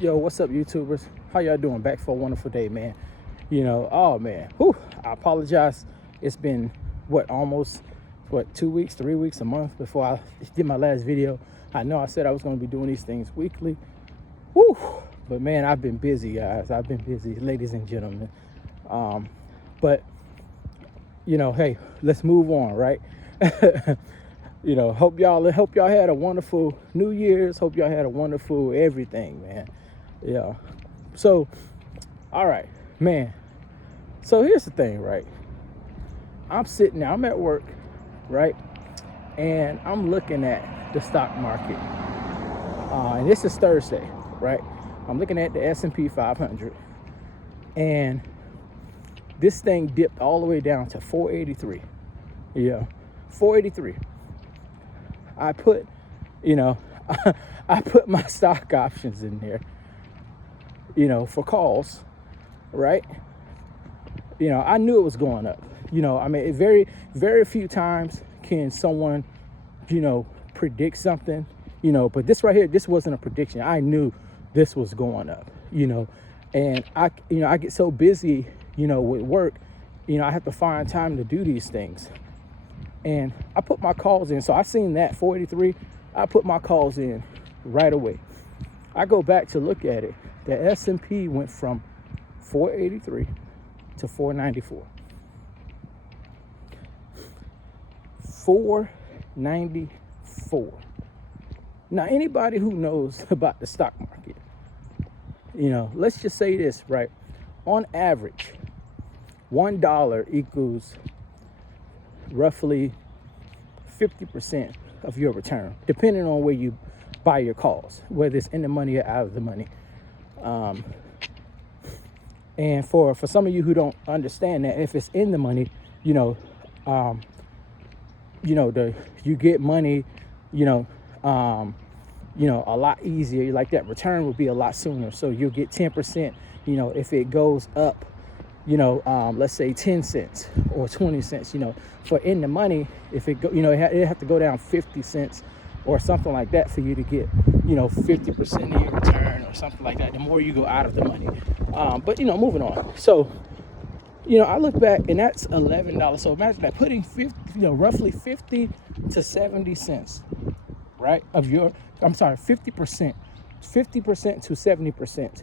Yo, what's up, YouTubers? How y'all doing? Back for a wonderful day, man. Oh man, whew, I apologize. It's been almost 2 weeks, 3 weeks, a month before I did my last video. I know I said I was going to be doing these things weekly. Whew, but man, I've been busy, guys. I've been busy, ladies and gentlemen. But hey, let's move on, right? Hope y'all had a wonderful New Year's. Hope y'all had a wonderful everything, man. Yeah. So, all right, man. So here's the thing, right? I'm sitting there, I'm at work, right? And I'm looking at the stock market. And this is Thursday, right? I'm looking at the S&P 500. And this thing dipped all the way down to 483. Yeah, 483. I put, I put my stock options in there, for calls, right? I knew it was going up. Very, very few times can someone, predict something, but this right here, this wasn't a prediction. I knew this was going up, and I get so busy, with work, I have to find time to do these things. And I put my calls in. So I seen that 483. I put my calls in right away. I go back to look at it. The S&P went from 483 to 494. 494. Now, anybody who knows about the stock market, let's just say this, right? On average, $1 equals roughly 50% of your return, depending on where you buy your calls, whether it's in the money or out of the money. And for some of you who don't understand that, if it's in the money, you get money, a lot easier. Like that return will be a lot sooner. So you'll get 10%, if it goes up, let's say 10 cents or 20 cents, for in the money, if it go, it have to go down 50 cents or something like that for you to get, 50% of your return or something like that, the more you go out of the money. But moving on. So, I look back and that's $11. So imagine that, putting roughly 50 to 70 cents, right, of your, 50% to 70%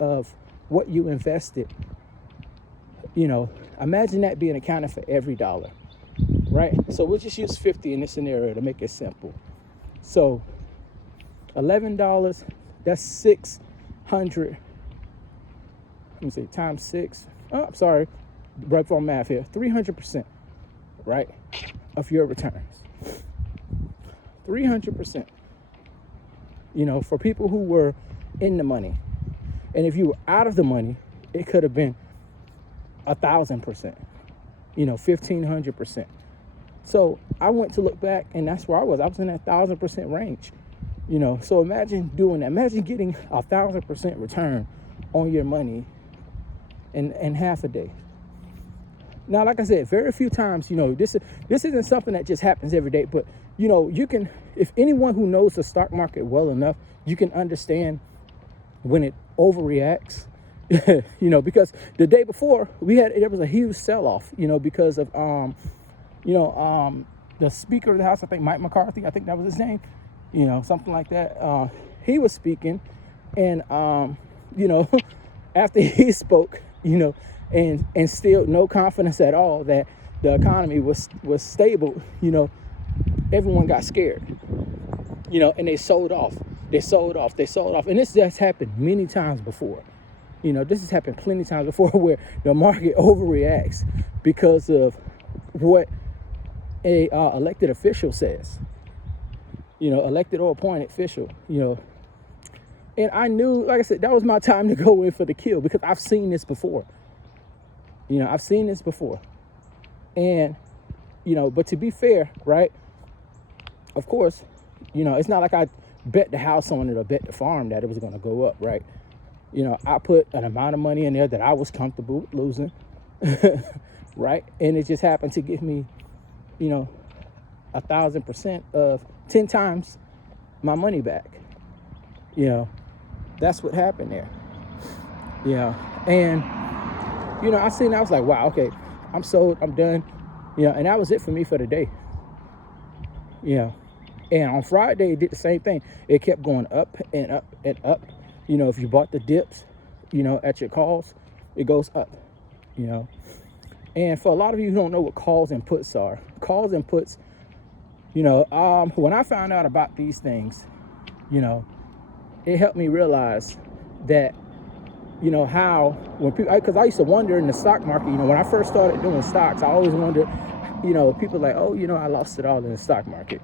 of what you invested. Imagine that being accounted for every dollar, right? So we'll just use 50 in this scenario to make it simple. So $11, that's 600, let me see, times 6. Oh, I'm sorry, right for math here. 300%, right, of your returns. 300%. For people who were in the money. And if you were out of the money, it could have been 1,000%, 1,500%. So I went to look back, and that's where I was. I was in that 1,000% range, So imagine doing that. Imagine getting 1,000% return on your money in half a day. Now, like I said, very few times, this isn't something that just happens every day. But you can, if anyone who knows the stock market well enough, you can understand when it overreacts. Because the day before there was a huge sell-off, because of the Speaker of the House, I think Mike McCarthy, I think that was his name, something like that. He was speaking, and after he spoke, and still no confidence at all that the economy was stable, everyone got scared, and they sold off, and this just happened many times before. This has happened plenty of times before where the market overreacts because of what a elected official says, elected or appointed official, And I knew, like I said, that was my time to go in for the kill because I've seen this before. I've seen this before. And, but to be fair, right, of course, it's not like I bet the house on it or bet the farm that it was going to go up, right? I put an amount of money in there that I was comfortable with losing, right? And it just happened to give me, 1,000% of 10 times my money back, That's what happened there. Yeah. And, I was like, wow, okay, I'm sold, I'm done. And that was it for me for the day. And on Friday, it did the same thing. It kept going up and up and up. If you bought the dips, at your calls, it goes up, And for a lot of you who don't know what calls and puts are, calls and puts, when I found out about these things, it helped me realize that, how when people, because I used to wonder in the stock market, when I first started doing stocks, I always wondered, people like, oh, I lost it all in the stock market.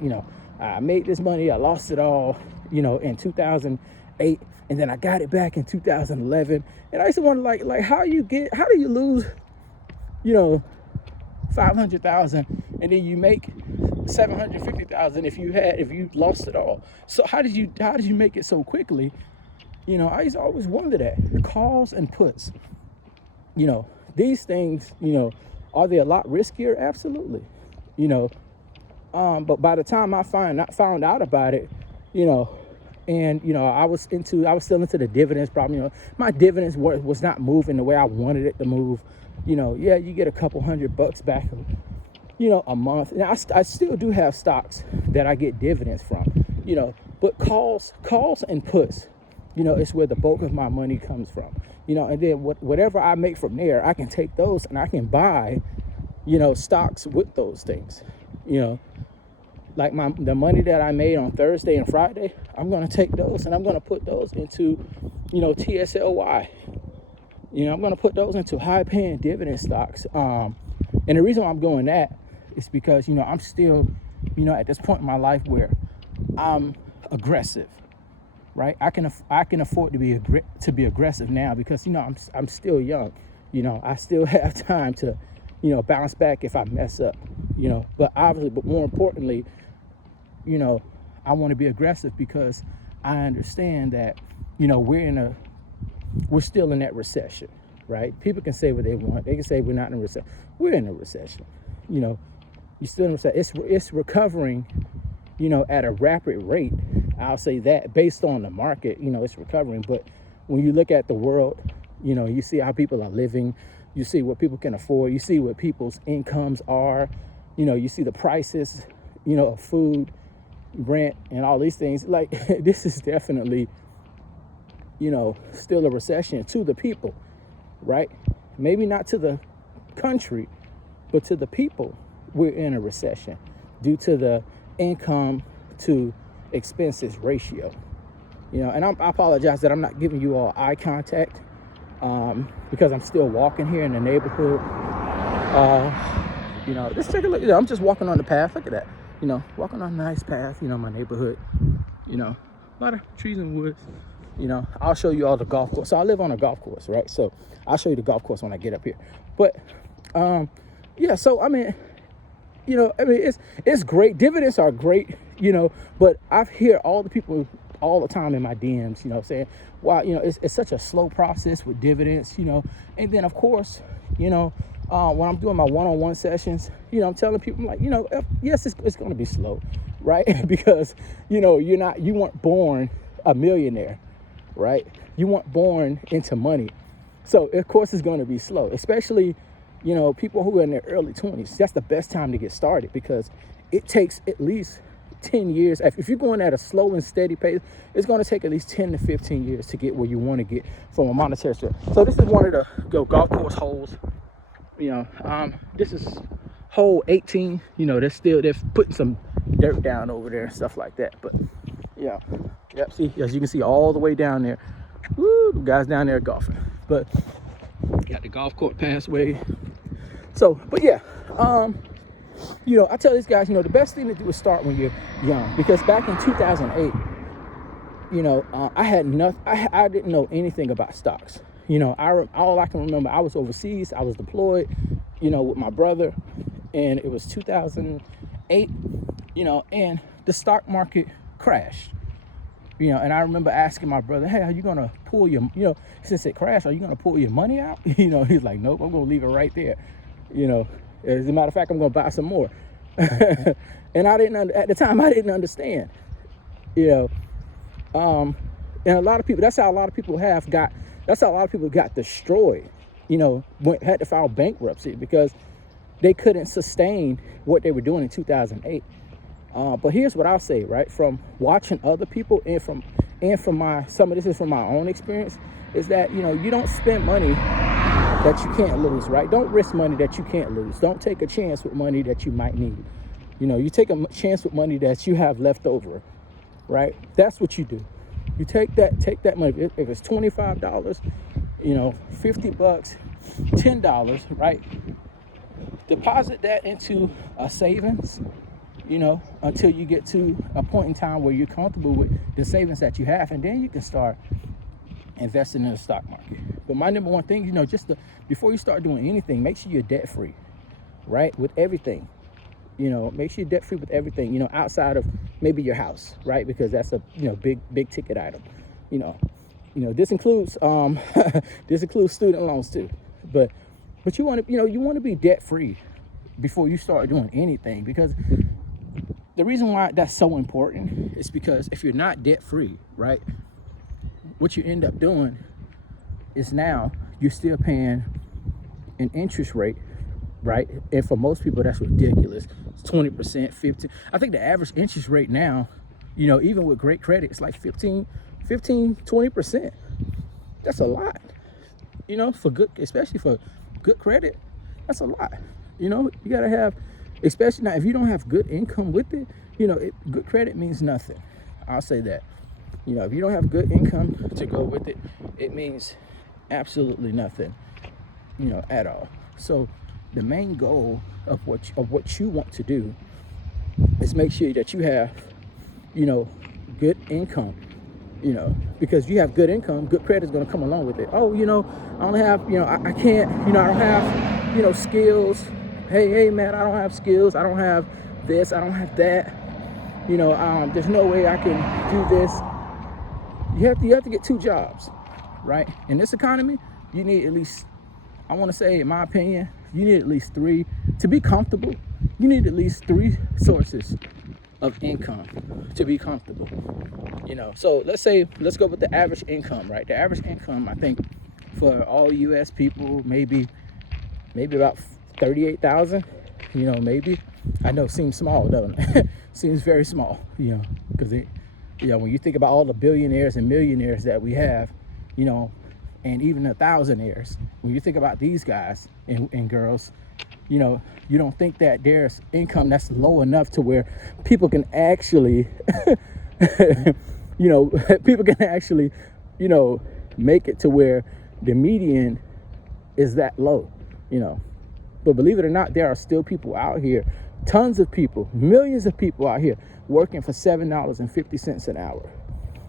I made this money, I lost it all, in 2008, and then I got it back in 2011. And I used to wonder, like how do you lose, 500,000 and then you make 750,000 if you lost it all. So how did you make it so quickly? I used to always wonder that. The calls and puts, these things, are they a lot riskier? Absolutely. But by the time I found out about it, and I was still into the dividends problem. My dividends was not moving the way I wanted it to move. Yeah, you get a couple $100 back, a month. And I still do have stocks that I get dividends from, but calls and puts, it's where the bulk of my money comes from, and then whatever I make from there, I can take those and I can buy, stocks with those things, like the money that I made on Thursday and Friday, I'm going to take those and I'm going to put those into, TSLY. I'm going to put those into high-paying dividend stocks. And the reason why I'm doing that is because, I'm still, at this point in my life where I'm aggressive, right? I can afford to be aggressive now because, I'm still young. I still have time to, bounce back if I mess up, but more importantly, I want to be aggressive because I understand that, we're still in that recession, right? People can say what they want. They can say we're not in a recession. We're in a recession. You're still in a recession. It's recovering, at a rapid rate. I'll say that based on the market, it's recovering. But when you look at the world, you see how people are living. You see what people can afford. You see what people's incomes are. You see the prices, of food, rent, and all these things. Like, this is definitely, still a recession to the people, right? Maybe not to the country, but to the people, we're in a recession due to the income to expenses ratio. And I apologize that I'm not giving you all eye contact because I'm still walking here in the neighborhood. Just take a look. I'm just walking on the path. Look at that. Walking on a nice path, my neighborhood, a lot of trees and woods. I'll show you all the golf course. So I live on a golf course, right? So I'll show you the golf course when I get up here. But, so, it's great. Dividends are great, but I've heard all the people all the time in my DMs, saying, wow, it's such a slow process with dividends, and then of course, when I'm doing my one-on-one sessions, I'm telling people, I'm like, yes, it's going to be slow, right? Because, you weren't born a millionaire, right? You weren't born into money. So of course it's going to be slow, especially, people who are in their early 20s. That's the best time to get started because it takes at least 10 years. If you're going at a slow and steady pace, it's going to take at least 10 to 15 years to get where you want to get from a monetary standpoint. So this is one of the golf course holes. This is hole 18. They're putting some dirt down over there and stuff like that. But yeah, see, as you can see all the way down there. Woo, the guys down there golfing. But got the golf court passway. So, but yeah, I tell these guys, the best thing to do is start when you're young, because back in 2008, I had nothing. I didn't know anything about stocks. All I can remember, I was overseas. I was deployed, with my brother, and it was 2008. And the stock market crashed. And I remember asking my brother, hey, are you going to pull your, since it crashed, are you going to pull your money out? He's like, nope, I'm going to leave it right there. As a matter of fact, I'm going to buy some more. And at the time, I didn't understand, And a lot of people, that's how a lot of people got destroyed, had to file bankruptcy because they couldn't sustain what they were doing in 2008. But here's what I'll say, right? From watching other people and from some of this is from my own experience, is that, you don't spend money that you can't lose, right? Don't risk money that you can't lose. Don't take a chance with money that you might need. You take a chance with money that you have left over, right? That's what you do. You take that money. If it's $25, $50, $10, right? Deposit that into a savings, until you get to a point in time where you're comfortable with the savings that you have, and then you can start investing in the stock market. But my number one thing, before you start doing anything, make sure you're debt free, right? With everything. Make sure you're debt free with everything, outside of maybe your house, right? Because that's a, big ticket item. This includes student loans too. But you want to be debt free before you start doing anything, because the reason why that's so important is because if you're not debt free, right, what you end up doing is now you're still paying an interest rate, right? And for most people, that's ridiculous. It's 20%, 15%. I think the average interest rate now, even with great credit, it's like 15, 20%. That's a lot, especially for good credit. That's a lot. You gotta have, especially now, if you don't have good income with it, good credit means nothing. I'll say that. If you don't have good income to go with it, it means absolutely nothing, at all. So the main goal of what you want to do is make sure that you have, good income, because you have good income, good credit is going to come along with it. Oh, I don't have, I can't, I don't have, skills. Hey, man, I don't have skills. I don't have this. I don't have that. There's no way I can do this. You have to get 2 jobs, right? In this economy, you need at least, I want to say, in my opinion, you need at least 3 to be comfortable. You need at least 3 sources of income to be comfortable. So let's go with the average income, right? The average income, I think, for all U.S. people, maybe about 38,000. Maybe. I know it seems small, doesn't it? Seems very small, because when you think about all the billionaires and millionaires that we have, and even the thousandaires, when you think about these guys and girls, you don't think that there's income that's low enough to where people can actually, make it to where the median is that low, But believe it or not, there are still people out here, tons of people, millions of people out here working for $7.50 an hour.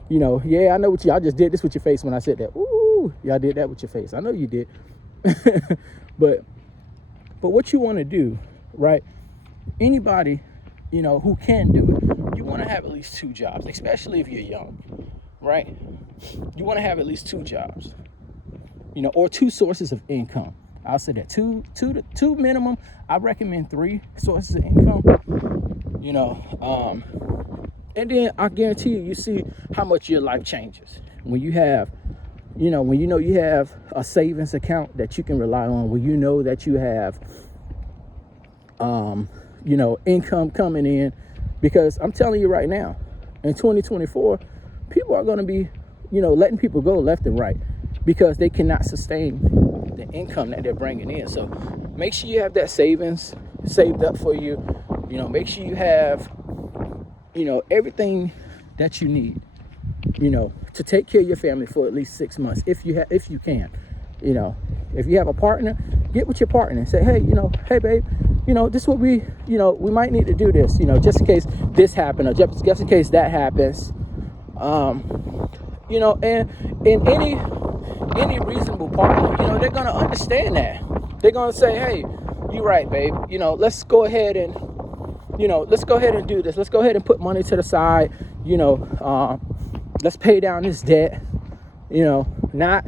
Yeah, I know what y'all just did this with your face when I said that. Ooh, y'all did that with your face. I know you did. But what you want to do, right? Anybody, who can do it, you want to have at least 2 jobs, especially if you're young, right? You want to have at least 2 jobs, or 2 sources of income. I'll say that two minimum. I recommend 3 sources of income, and then I guarantee you see how much your life changes when you have, when you have a savings account that you can rely on, when that you have, income coming in, because I'm telling you right now, in 2024, people are going to be, letting people go left and right because they cannot sustain the income that they're bringing in. So make sure you have that savings saved up for you. Make sure you have, everything that you need, to take care of your family for at least 6 months, if you can. If you have a partner, get with your partner and say, hey, hey, babe, this is what we might need to do this, just in case this happened, or just in case that happens. And in any reasonable partner, they're gonna understand that. They're gonna say, hey, you're right, babe. Let's go ahead and do this. Let's go ahead and put money to the side. Let's pay down this debt. Not,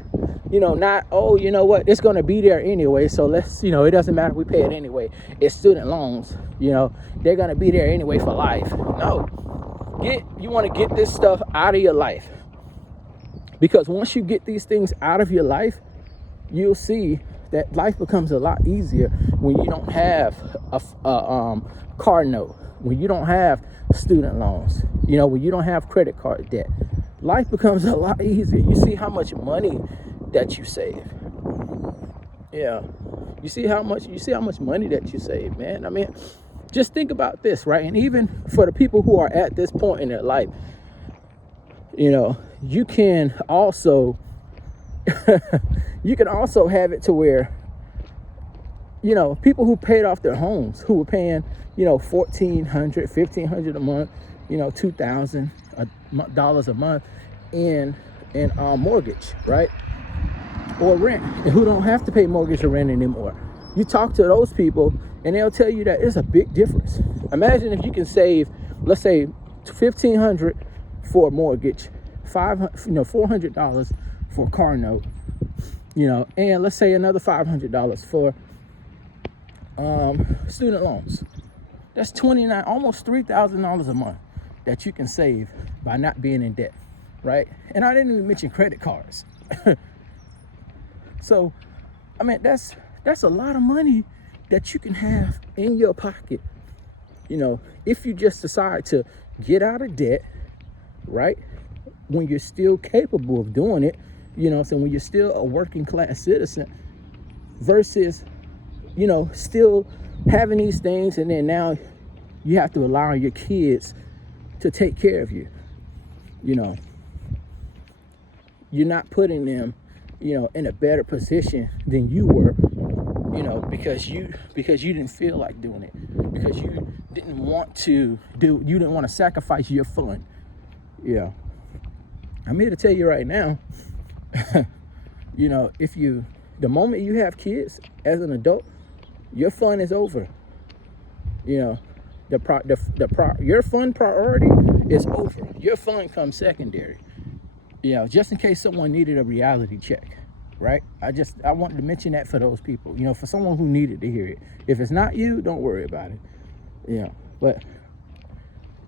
oh, it's gonna be there anyway. So let's, it doesn't matter if we pay it anyway. It's student loans. They're gonna be there anyway for life. No, you want to get this stuff out of your life. Because once you get these things out of your life, you'll see that life becomes a lot easier when you don't have a car note, when you don't have student loans, when you don't have credit card debt. Life becomes a lot easier. You see how much money that you save. Yeah. You see how much money that you save, man. I mean, just think about this, right? And even for the people who are at this point in their life, you can also have it to where, people who paid off their homes, who were paying, $1,400, $1,500 a month, $2,000 a month in mortgage, right? Or rent, and who don't have to pay mortgage or rent anymore. You talk to those people and they'll tell you that it's a big difference. Imagine if you can save, let's say, $1,500 for a mortgage, $400 for a car note, and let's say another $500 for student loans. That's $29,000, almost $3,000 a month that you can save by not being in debt, right? And I didn't even mention credit cards. So, I mean, that's a lot of money that you can have in your pocket, if you just decide to get out of debt, right? When you're still capable of doing it, so when you're still a working class citizen versus, still having these things, and then now you have to allow your kids to take care of you. You're not putting them, in a better position than you were, because you didn't feel like doing it, because you didn't want to sacrifice your fun. Yeah. I'm here to tell you right now, the moment you have kids as an adult, your fun is over. Your fun priority is over. Your fun comes secondary. Just in case someone needed a reality check, right? I wanted to mention that for those people, for someone who needed to hear it. If it's not you, don't worry about it. But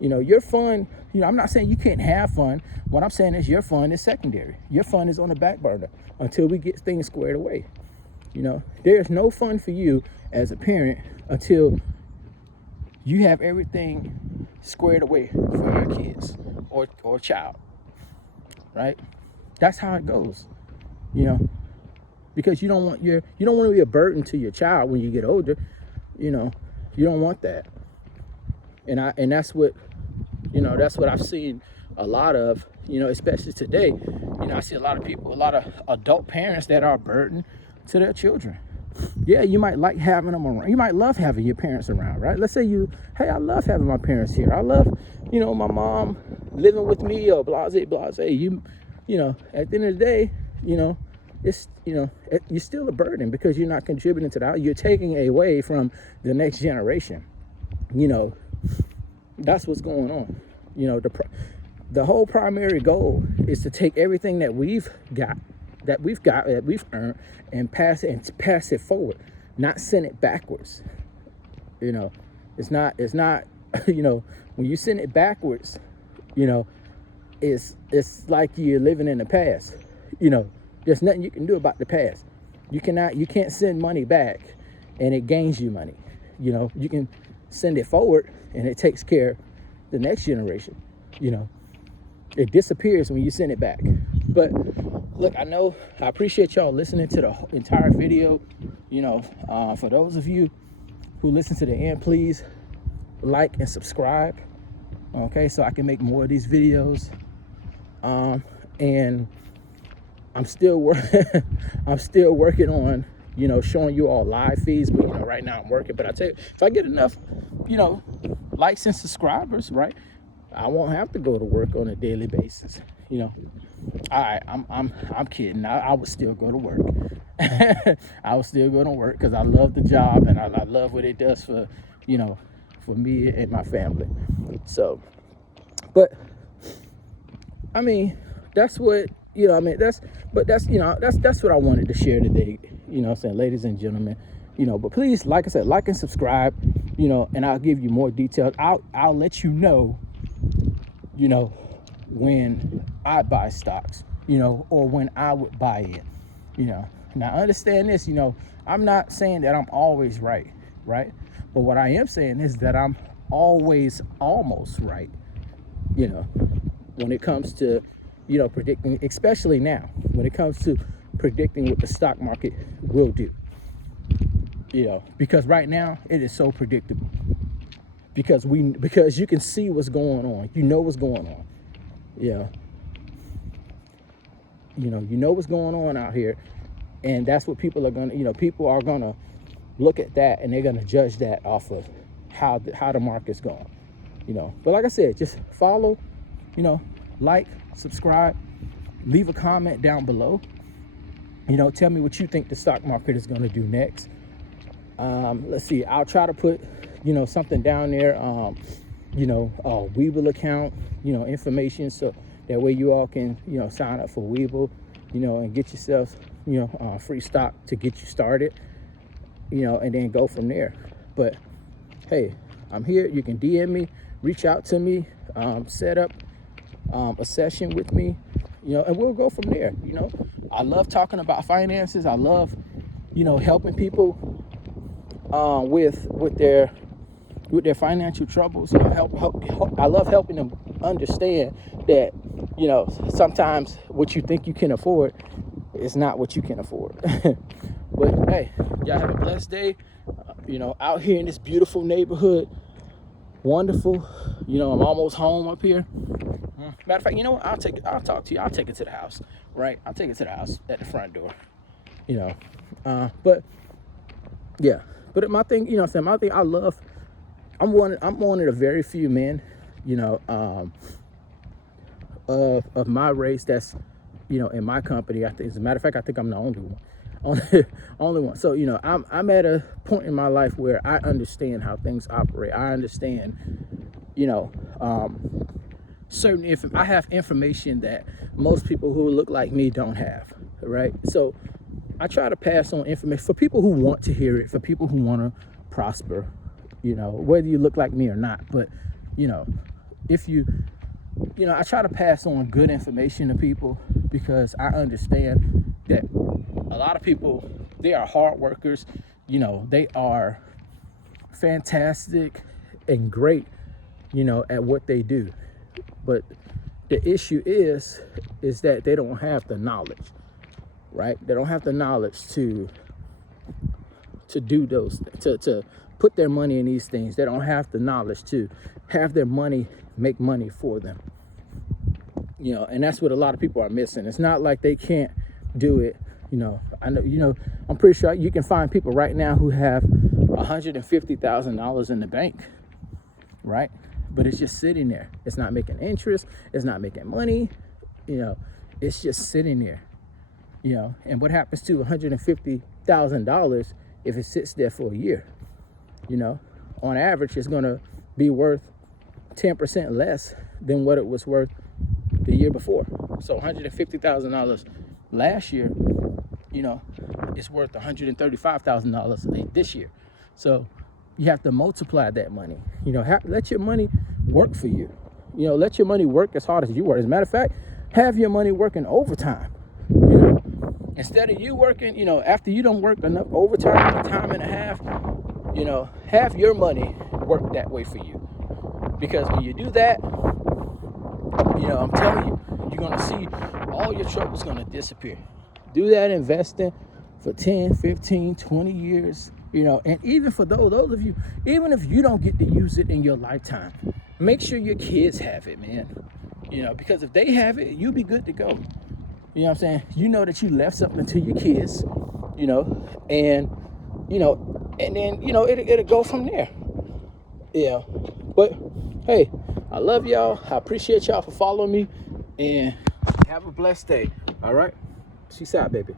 your fun, I'm not saying you can't have fun. What I'm saying is your fun is secondary. Your fun is on the back burner until we get things squared away. There's no fun for you as a parent until you have everything squared away for your kids or child. Right? That's how it goes. Because you don't want to be a burden to your child when you get older. You don't want that. And that's what I've seen a lot of, especially today. I see a lot of adult parents that are a burden to their children. Yeah, you might like having them around. You might love having your parents around, right? Let's say hey, I love having my parents here. I love, my mom living with me, or blase. At the end of the day, it's, you're still a burden because you're not contributing to that. You're taking away from the next generation. That's what's going on. The whole primary goal is to take everything that we've earned, and pass it forward, not send it backwards. It's not when you send it backwards, it's like you're living in the past. There's nothing you can do about the past. You can't send money back and it gains you money. You can send it forward and it takes care of the next generation. It disappears when you send it back. But look, I appreciate y'all listening to the entire video. For those of you who listen to the end, please like and subscribe. Okay, so I can make more of these videos. And I'm still working on, showing you all live feeds, but right now I'm working. But I tell you, if I get enough, likes and subscribers, right, I won't have to go to work on a daily basis. All right, I'm kidding. I would still go to work. I would still go to work because I love the job and I love what it does for me and my family. So, but I mean, that's what that's what I wanted to share today. Ladies and gentlemen, but please, like I said, like and subscribe. And I'll give you more details. I'll let you know. When I buy stocks, or when I would buy it, Now understand this, I'm not saying that I'm always right? But what I am saying is that I'm always almost right, when it comes to, predicting, especially now, when it comes to predicting what the stock market will do, because right now it is so predictable, because you can see what's going on, what's going on, you know what's going on out here, and that's what people are gonna look at that, and they're gonna judge that off of how the market's going, But like I said, just follow, like, subscribe, leave a comment down below. Tell me what you think the stock market is going to do next. Let's see. I'll try to put, something down there. Webull account, information, so that way you all can, sign up for Webull, and get yourself, free stock to get you started, and then go from there. But hey, I'm here. You can DM me, reach out to me, set up a session with me, and we'll go from there. I love talking about finances. I love, helping people with their financial troubles. I love helping them understand that, sometimes what you think you can afford is not what you can afford. But hey, y'all have a blessed day. Out here in this beautiful neighborhood. Wonderful. I'm almost home up here. Matter of fact, I'll talk to you. I'll take it to the house, right? I'll take it to the house at the front door, but yeah, but my thing, my thing, I'm one of the very few men, of my race that's, in my company. I think, as a matter of fact, I think I'm the only one. Only one. So, I'm at a point in my life where I understand how things operate. I understand, I have information that most people who look like me don't have, right? So I try to pass on information for people who want to hear it, for people who want to prosper, whether you look like me or not. But, if you, I try to pass on good information to people, because I understand that a lot of people, they are hard workers, they are fantastic and great, at what they do. But the issue is that they don't have the knowledge, right? They don't have the knowledge to do those, to put their money in these things. They don't have the knowledge to have their money make money for them. And that's what a lot of people are missing. It's not like they can't do it. I know, I'm pretty sure you can find people right now who have $150,000 in the bank, right? But it's just sitting there. It's not making interest. It's not making money. It's just sitting there. And what happens to $150,000 if it sits there for a year? On average, it's going to be worth 10% less than what it was worth the year before. So $150,000 last year, it's worth $135,000 this year. So you have to multiply that money. Let your money work for you. Let your money work as hard as you work. As a matter of fact, have your money working overtime. Instead of you working, after you don't work enough overtime, a time and a half, have your money work that way for you. Because when you do that, I'm telling you, you're going to see all your troubles going to disappear. Do that investing for 10, 15, 20 years, and even for those of you, even if you don't get to use it in your lifetime, make sure your kids have it, man. Because if they have it, you'll be good to go. You know what I'm saying? That you left something to your kids, and then, it'll go from there. Yeah. But hey, I love y'all. I appreciate y'all for following me, and have a blessed day. All right. Peace out, baby.